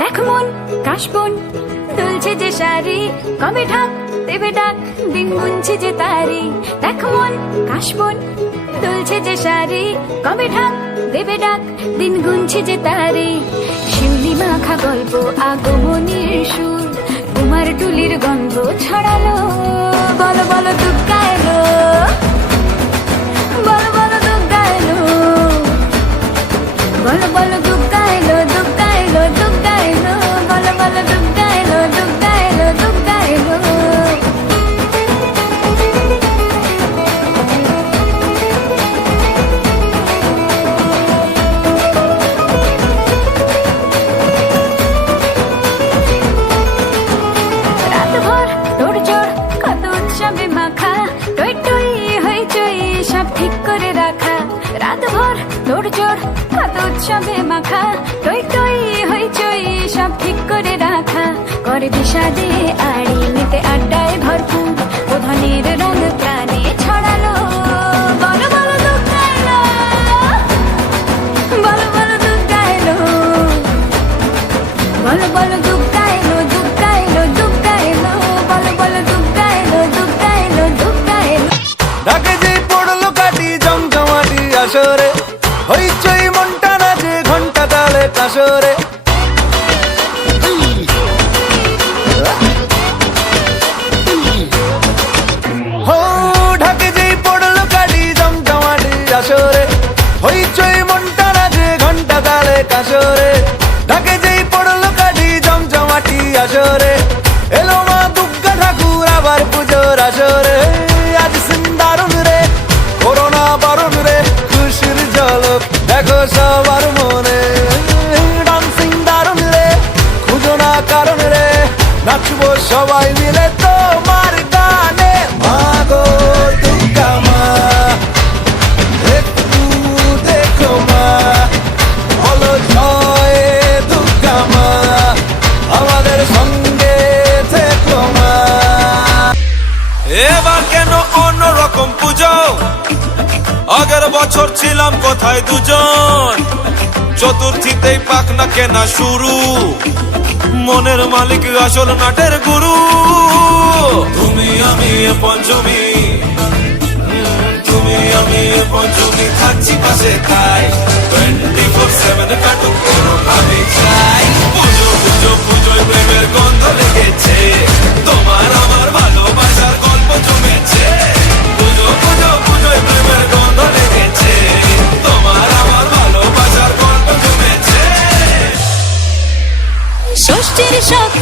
দেখ মন কাশবন দুলছে যে শাড়ি, কবে ঢাক দেবে ডাক, দিন গুনছে যে তারি। দেখ মন কাশবন দুলছে যে শাড়ি, কবে ঢাক দেবে ডাক, দিন গুনছে যে তারি। শিউলি মাখা গল্প আগমনীর সুর, কুমার টুলির গন্ধ ছড়ালো। বলো বলো দুর্গা এলো, বলো বলো দুর্গা এলো, বলো বলো দুর্গা এলো, দুর্গা এলো, দুর্গা এলো, বলো বলো দুর্গা এলো, দুর্গা এলো, দুর্গা এলো। রাতভর তোড়জোড় কত উৎসবে মাখা, টই টই হইচই সব ঠিক করে রাখা। রাতভর তোড়জোড় কত উৎসবে মাখা, টই টই হইচই সব ঠিক করে রাখা। করে বিষাদে আড়ি মেতে আড্ডায় ভরপুর, ওধানের রঙ প্রাণে ছড়ালো। বলো বলো দুর্গা এলো, বলো বলো দুর্গা এলো, বলো বলো দুর্গা এলো, দুর্গা এলো, দুর্গা এলো, বলো বলো দুর্গা এলো, দুর্গা এলো, দুর্গা এলো। ঢাকে যে পড়লো কাটি জমজমাটি আসরে, হইচই মনটা নাচে ঘন্টা তালে কাসরে। হো ঢাকে যে পড়লো কাটি জমজমাটি আসরে, হইচই মনটা নাচে ঘন্টা তালে কাসরে। ঢাকে যেই পড়লো কাটি জমজমাটি আসরে, এলো মা দুর্গা ঠাকুর আবার পুজোর আসরে। আজ সিন্দারুন রে করোনা বারণ রে, খুশির ঝলক দেখো সবার মনে। ডান্সিং দারুন রে খুঁজো না কারণ রে, নাচবো সবাই মিলে তোমার গানে। মা গো দুর্গা মা, একটু দেখো মা, বলো জয় দুর্গা মা, আমাদের সঙ্গে থেকো মা। এবার কেন অন্যরকম পুজো, আগের বছর ছিলাম কোথায় দুজন। চতুর্থীতেই পাখনা কেনা শুরু, মনের মালিক আসল নাটের গুরু। তুমি আমি এ পঞ্চমী, তুমি আমি এ পঞ্চমী, থাকছি পাশে তাই 24/7 কাটুক কোনো ভাবে চাই। পুজো পুজো পুজোয় প্রেমের গন্ধ লেগেছে, তোমার আমার ভালোবাসার গল্প জমেছে। পুজো পুজো পুজোয় প্রেমের গন্ধ লেগেছে, তোমার আমার ভালোবাসার গল্প জমেছে। ষষ্ঠীর শখ